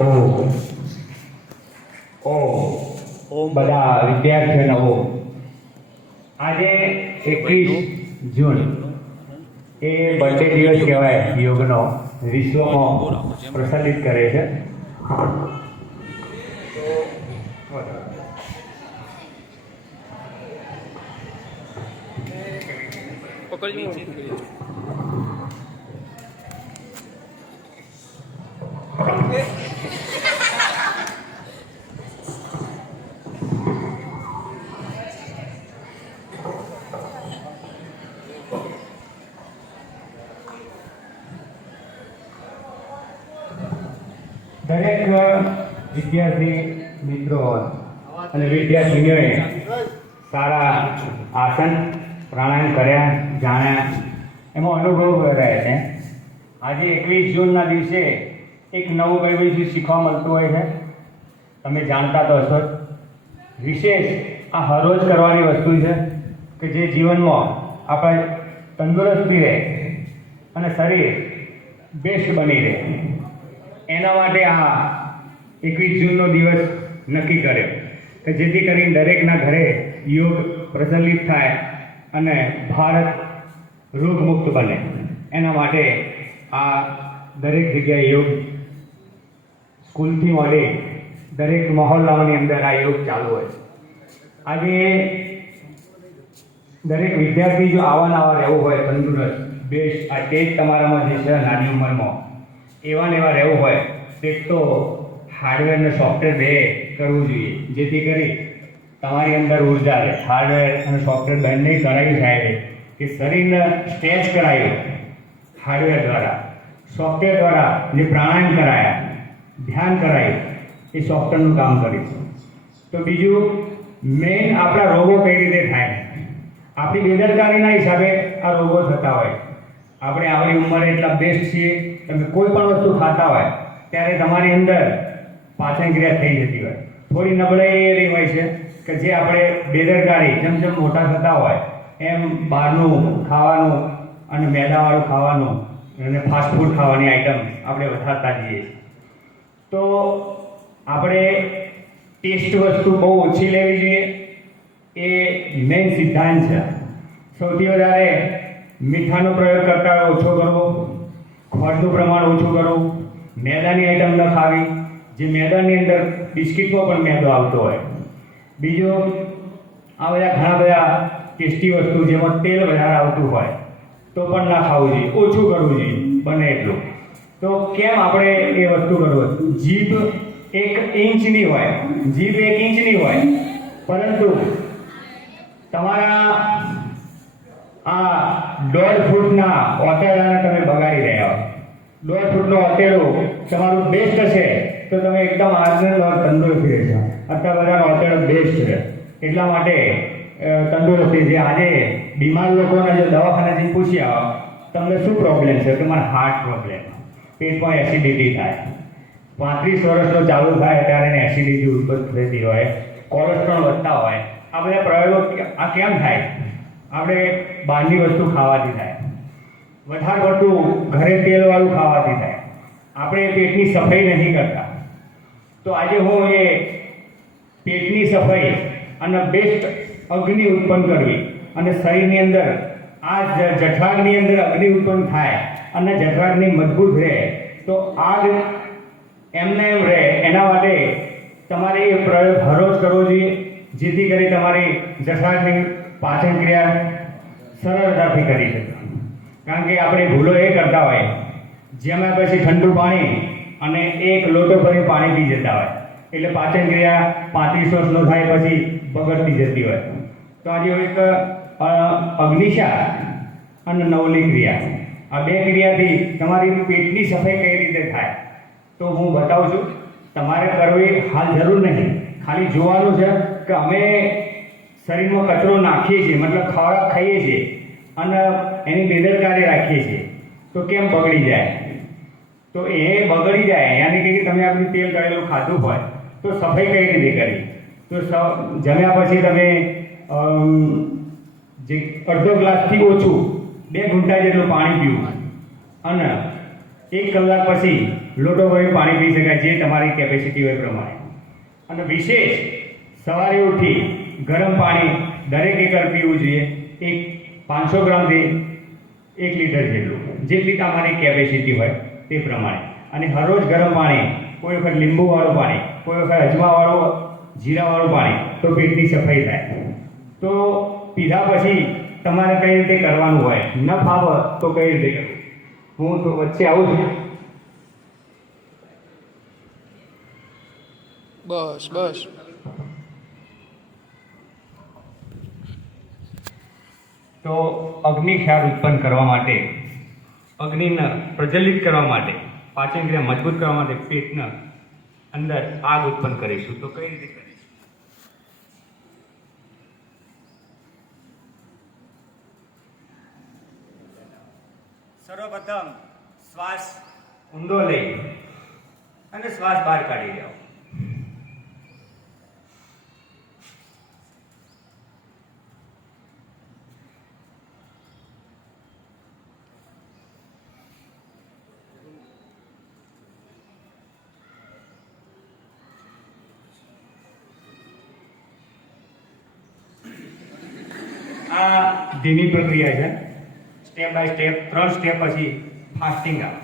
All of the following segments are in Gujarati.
ઓમ ઓમ બધા વિદ્યાર્થીઓને ઓમ. આજે 21 જૂન એ બર્થડે દિવસ કહેવાય યોગનો, વિશ્વમાં પ્રચલિત કરે છે. દરેક વિદ્યાર્થી મિત્રો અને વિદ્યાર્થીનીઓએ સારા આસન પ્રાણાયામ કર્યા, જાણ્યા, એમાં અનુભવ કર્યા છે. આજે 21 જૂનના દિવસે એક નવું કંઈ બધું શીખવા મળતું હોય છે. તમે જાણતા તો હશો. વિશેષ આ હરરોજ કરવાની વસ્તુ છે કે જે જીવનમાં આપણે તંદુરસ્તી રહે અને શરીર બેસ્ટ બની રહે. એના માટે આ 21 જૂનનો દિવસ નક્કી કર્યો કે જેથી કરીને દરેકના ઘરે યોગ પ્રચલિત થાય અને ભારત રોગમુક્ત બને. એના માટે આ દરેક જગ્યાએ યોગ, સ્કૂલથી માંડી દરેક મહોલ્લાઓની અંદર આ યોગ ચાલુ હોય છે. આજે દરેક વિદ્યાર્થી જો આવા રહેવું હોય તંદુરસ્ત, બેસ્ટ, આ તેજ તમારામાં જે છે નાની ઉંમરમાં એવા ને એવા રહેવું હોય તો એક તો હાર્ડવેર અને સોફ્ટવેર બે કરવું જોઈએ, જેથી કરી તમારી અંદર ઉર્જા રહે. હાર્ડવેર અને સોફ્ટવેર બંને કરાવી થાય કે શરીરને સ્ટ્રેચ કરાયું હાર્ડવેર દ્વારા, સોફ્ટવેર દ્વારા જે પ્રાણાયામ કરાયા, ધ્યાન કરાયું, એ સોફ્ટવેરનું કામ કરીશું. તો બીજું મેઇન આપણા રોગો કઈ રીતે થાય, આપણી બેદરકારીના હિસાબે આ રોગો થતા હોય. આપણે આપણી ઉંમરે એટલા બેસ્ટ છીએ, તમે કોઈ પણ વસ્તુ ખાતા હોય ત્યારે તમારી અંદર પાચન ક્રિયા થઈ જતી હોય. થોડી નબળાઈ એવી હોય છે કે જે આપણે બેદરકારી જેમ જેમ મોટા થતા હોય એમ બહારનું ખાવાનું અને મેદાવાળું ખાવાનું અને ફાસ્ટ ફૂડ ખાવાની આઈટમ આપણે વધારતા જઈએ. તો આપણે ટેસ્ટ વસ્તુ બહુ ઓછી લેવી જોઈએ, એ મેઇન સિદ્ધાંત છે. સૌથી વધારે મીઠાનો પ્રયોગ કરતા ઓછો કરવો, ખોટનું પ્રમાણ ઓછું કરવું, મેદાની આઈટમ ન ખાવી, જે મેદાની અંદર બિસ્કિટમાં પણ મેદો આવતો હોય. બીજું આ બધા ઘણા બધા ટેસ્ટી વસ્તુ જેમાં તેલ વધારે આવતું હોય તો પણ ના ખાવું જોઈએ, ઓછું કરવું જોઈએ બને એટલું. તો કેમ આપણે એ વસ્તુ કરવું? જીભ 1 ઇંચની હોય, જીભ 1 ઇંચની હોય, પરંતુ તમારા આ 1.5 ફૂટના ઓતેડાને તમે બગાડી રહ્યા હો. 1.5 ફૂટનો ઓતેડો તમારું બેસ્ટ છે તો તમે એકદમ આનંદ અને તંદુરસ્તી રહેશો. અત્યારે બધા ઓતેડો બેસ્ટ છે, એટલા માટે તંદુરસ્તી છે. આજે બીમાર લોકોને જો દવાખાને જઈને પૂછી આવો તમને શું પ્રોબ્લેમ છે, તો મારે હાર્ટ પ્રોબ્લેમ, પેટમાં એસિડિટી થાય, 35 વર્ષનો ચાલુ થાય ત્યારે એને એસિડિટી ઉત્પન્ન થતી હોય, કોલેસ્ટ્રોલ વધતા હોય. આ બધા પ્રયોગો આ કેમ થાય? આપણે બહારની વસ્તુ ખાવાથી થાય, વધારે પડતું ઘરે તેલવાળું ખાવાથી થાય, આપણે પેટની સફાઈ નથી કરતા. તો આજે હું એ પેટની સફાઈ અને બેસ્ટ અગ્નિ ઉત્પન્ન કરવી અને શરીરની અંદર આ જઠરાગ્નિની અંદર અગ્નિ ઉત્પન્ન થાય અને જઠરાગ્નિ મજબૂત રહે તો આગ એમને એમ રહે. એના માટે તમારે એ પ્રયોગ હરરોજ કરવો જોઈએ, જેથી કરી તમારી જઠરાગ્નિ પાચન ક્રિયા સરળતાથી કરી શકે. કારણ કે આપણે ભૂલો એ કરતા હોય જેમાં પછી ઠંડુ પાણી અને 1 લોટો ભરી પાણી પી જતા હોય એટલે પાચન ક્રિયા 35 વર્ષનો થાય પછી બગડતી જતી હોય. તો આજે એક અગ્નિશા અને નવલી ક્રિયા, આ બે ક્રિયાથી તમારી પેટની સફાઈ કઈ રીતે થાય તો હું બતાવું છું. તમારે કરવી હાલ જરૂર નહીં, ખાલી જોવાનું છે કે અમે શરીરમાં કચરો નાખીએ છીએ, મતલબ ખોરાક ખાઈએ છીએ અને એની બેદરકારી રાખીએ છીએ તો કેમ બગડી જાય. તો એ બગડી જાય યાની કે તમે આપણું તેલ તળેલું ખાધું હોય તો સફાઈ કઈ રીતે કરી? તો જમ્યા પછી તમે જે અડધો ગ્લાસથી ઓછું 2 ઘૂંટા જેટલું પાણી પીવું અને 1 કલાક પછી લોટો ભરી પાણી પી શકાય, જે તમારી કેપેસિટી હોય એ પ્રમાણે. અને વિશેષ સવારે ઉઠી ગરમ પાણી દરેકે પીવું જોઈએ, એક 500 ગ્રામથી 1 લીટર જેટલું, જેટલી તમારી કેપેસિટી હોય તે પ્રમાણે. અને હરરોજ ગરમ પાણી, કોઈ વખત લીંબુવાળું પાણી, કોઈ વખત અજમાવાળું જીરાવાળું પાણી, તો પેટની સફાઈ થાય. તો પીધા પછી તમારે કઈ રીતે કરવાનું હોય, ન ફાવે તો કઈ રીતે કરવું, હું તો વચ્ચે આવું છું. બસ બસ. તો અગ્નિ ક્ષાર ઉત્પન્ન કરવા માટે, અગ્નિને પ્રજ્વલિત કરવા માટે, પાચન ક્રિયા મજબૂત કરવા માટે પેટના અંદર આગ ઉત્પન્ન કરીશું. તો કઈ રીતે કરીશું? સર્વપ્રથમ શ્વાસ ઊંડો લઈ અને શ્વાસ બહાર કાઢી જાઓ. આ ધીમી પ્રક્રિયા છે. સ્ટેપ બાય સ્ટેપ, 3 સ્ટેપ પછી ફાસ્ટિંગ આવે.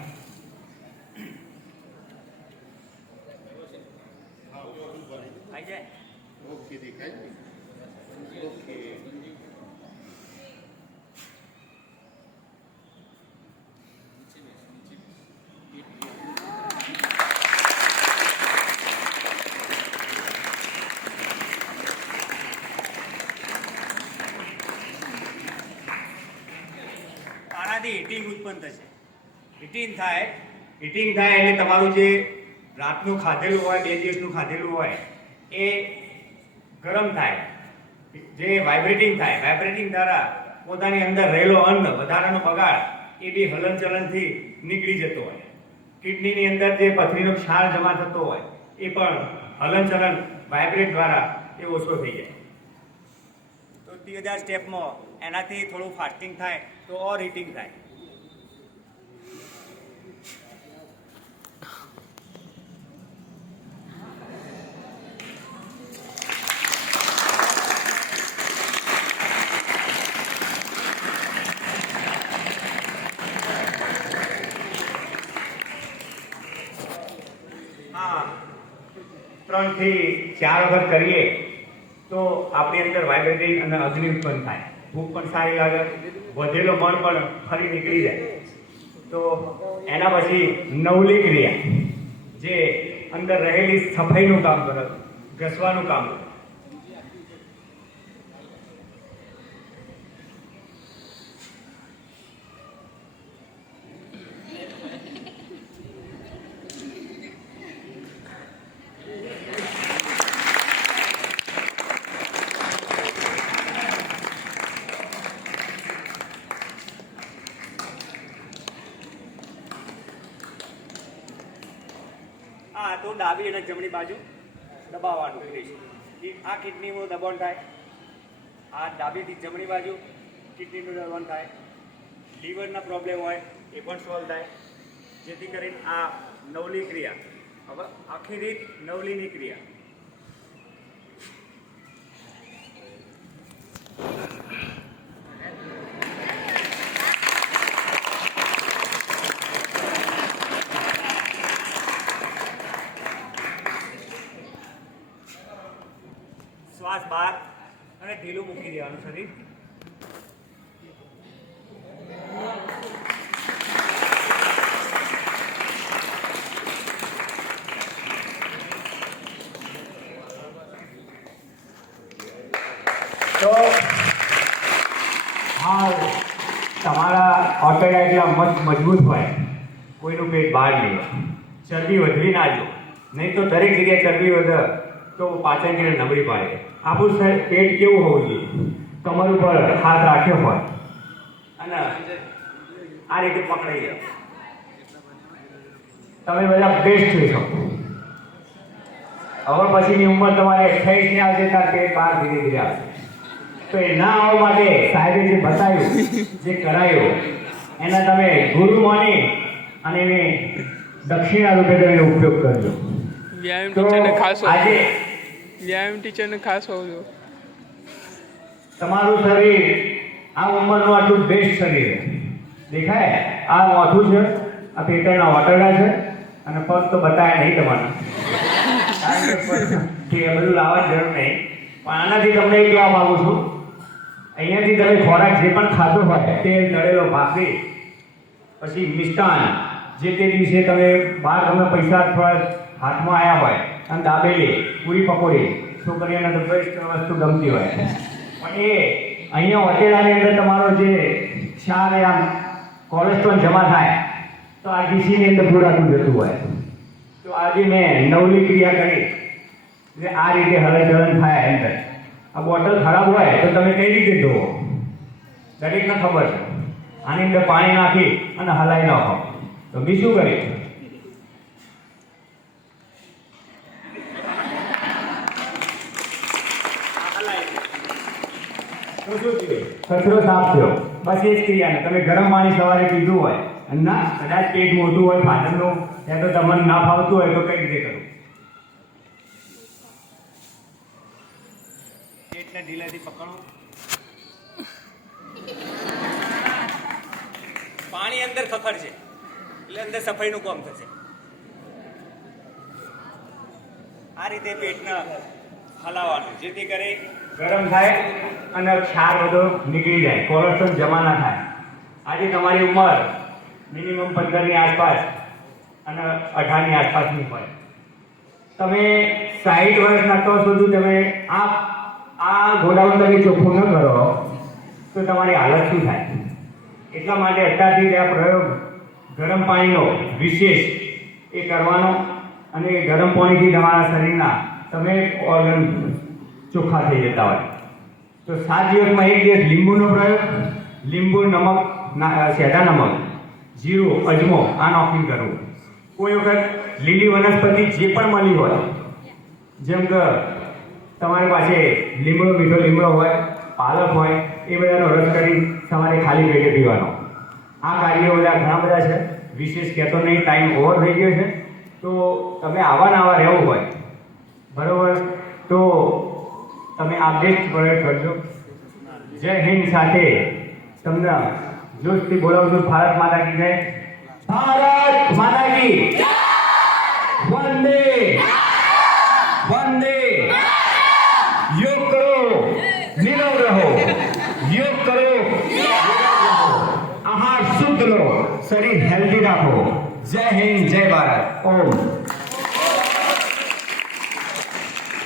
હીટિંગ ઉત્પન્ન થશે. હીટિંગ થાય એટલે તમારું જે રાતનું ખાધેલું હોય, 2 દિવસનું ખાધેલું હોય, એ ગરમ થાય, જે વાઇબ્રેટિંગ થાય. વાઇબ્રેટિંગ દ્વારા પોતાની અંદર રહેલો અન્ન, વધારાનો બગાડ, એ બી હલનચલનથી નીકળી જતો હોય. કિડનીની અંદર જે પથરીનો ક્ષાર જમા થતો હોય, એ પણ હલનચલન વાઇબ્રેટ દ્વારા એ ઓછો થઈ જાય. તો 3000 સ્ટેપમાં એનાથી થોડું ફાસ્ટિંગ થાય તો ઓર હીટિંગ થાય. હા, 3 થી 4 વખત કરીએ તો આપણી અંદર વાઇબ્રેટિંગ અને અગ્નિ ઉત્પન્ન થાય. ભૂખ પણ સારી લાગે, વધેલો મળ પણ ફરી નીકળી જાય. તો એના પછી નવલી ક્રિયા, જે અંદર રહેલી સફાઈનું કામ કરે, ઘસવાનું કામ કરે. હા, તો ડાબી અને જમણી બાજુ દબાવવાનું રહેશે. આ કિડનીનું દબાણ થાય, આ ડાબીથી જમણી બાજુ કિડનીનું દબાણ થાય. લીવરના પ્રોબ્લેમ હોય એ પણ સોલ્વ થાય, જેથી કરીને આ નવલી ક્રિયા. હવે આખી રીત નવલીની ક્રિયા. શ્વાસ બહાર અને ઢીલું મૂકી દેવાનું શરીર. તો હા, તમારા ઓટોડા એટલા મજબૂત હોય, કોઈનું પેટ બહાર લે, ચરબી વધવી ના જો, નહીં તો દરેક જગ્યાએ ચરબી વધે તો પાચન ક્રિયા નબળી પડે. આપણું પેટ કેવું હોવું જોઈએ? કમર ઉપર હાથ રાખ્યો હોય અને આ રીતે પકડાઈ જાય. તમે બધા બેસ્ટ થઈ શકો. હવે પછીની ઉંમર તમારે 28 ની આવશે ત્યારે પેટ બહાર ધીરે ધીરે આવશે. તો એ ના આવવા માટે સાહેબે જે બતાવ્યું, જે કરાયું, એના તમે ગુરુ માની અને એને દક્ષિણા રૂપે તમે ઉપયોગ કરજો. વ્યાયામ તો ટીચરને ખાસ આજે વ્યાયામ ટીચરને ખાસ હોવું તમારું શરીર આ ઉંમરનું આટલું બેસ્ટ શરીર દેખાય. આ માથું છે, આ પેટરના વાટરડા છે અને પગ તો બતાવ્યા નહીં તમારા, કે એ બધું લાવવાની જરૂર નહીં. પણ આનાથી તમને એ કહેવા માગું છું, અહીંયાથી તમે ખોરાક જે પણ ખાધો હોય તે તળેલો ભાખરી, પછી મિષ્ટાન, જે તે દિવસે તમે બહાર તમને પૈસા થોડા હાથમાં આવ્યા હોય અને દાબેલી, પૂરી પકોડી, છોકરીઓને તો બેસ્ટ વસ્તુ ગમતી હોય, પણ એ અહીંયા હોટેલાની અંદર તમારો જે ક્ષાર આમ કોલેસ્ટ્રોલ જમા થાય તો આ ડીસીની અંદર પૂરાતું જતું હોય. તો આજે મેં નવલી ક્રિયા કરી એટલે આ રીતે હલનચલન થાય અંદર. આ બોટલ ખરાબ હોય તો તમે કઈ રીતે ધોવો? દરેકને ખબર છે. આની અંદર પાણી નાખી અને હલાવી નાખો તો બી શું કરે? કચરો સાફ થયો. બસ એ જ ક્રિયાને તમે ગરમ પાણી સવારે પીધું હોય અને ના કદાચ પેટ મોટું હોય ફાધરનું, ત્યાં તો તમને ના ફાવતું હોય તો કઈ રીતે કરું? પેટને ઢીલાથી પકડો, પાણી અંદર ખખડશે એટલે અંદર સફાઈનું કામ થશે. આ રીતે પેટને હલાવવાનું જેથી કરી ગરમ થાય અને ક્ષાર બધો નીકળી જાય, કોલેસ્ટ્રોલ જમા ના થાય. આજે તમારી ઉંમર મિનિમમ 15ની આસપાસ અને 18ની આસપાસની હોય. તમે 60 વર્ષના તો સુધી તમે આ ગોડાઉન તમે ચોખ્ખું ન કરો તો તમારી હાલત શું થાય? એટલા માટે અત્યારથી જ આ પ્રયોગ ગરમ પાણીનો વિશેષ એ કરવાનો અને એ ગરમ પાણીથી તમારા શરીરના તમે ઓર્ગન ચોખ્ખા થઈ જતા હોય. તો 7 દિવસમાં 1 દિવસ લીંબુનો પ્રયોગ, લીંબુ, નમક, સેંધા નમક, જીરું, અજમો આ નોખી કરવું. કોઈ વખત લીલી વનસ્પતિ જે પણ મળી હોય, જેમ કે તમારી પાસે લીમડો, મીઠો લીમડો હોય, પાલક હોય, એ બધાનો રસ કરી તમારે ખાલી પેટે પીવાનો. આ કાર્યો બધા ઘણા બધા છે, વિશેષ કહેતો નહીં, ટાઈમ ઓવર થઈ ગયો છે. તો તમે આવા ને આવા રહેવું હોય બરાબર તો તમે આ બેસ્ટ પ્રયોગ કરજો. જય હિન્દ સાથે તમને જોશથી બોલાવું છું. ભારત માતા કી જય. ભારત માતા કી વંદે વંદે. યોગ કરો, નિરોગ રહો. યોગ કરો, આહાર શુદ્ધ લો, શરીર હેલ્ધી રાખો. જય હિન્દ, જય ભારત. ઓમ.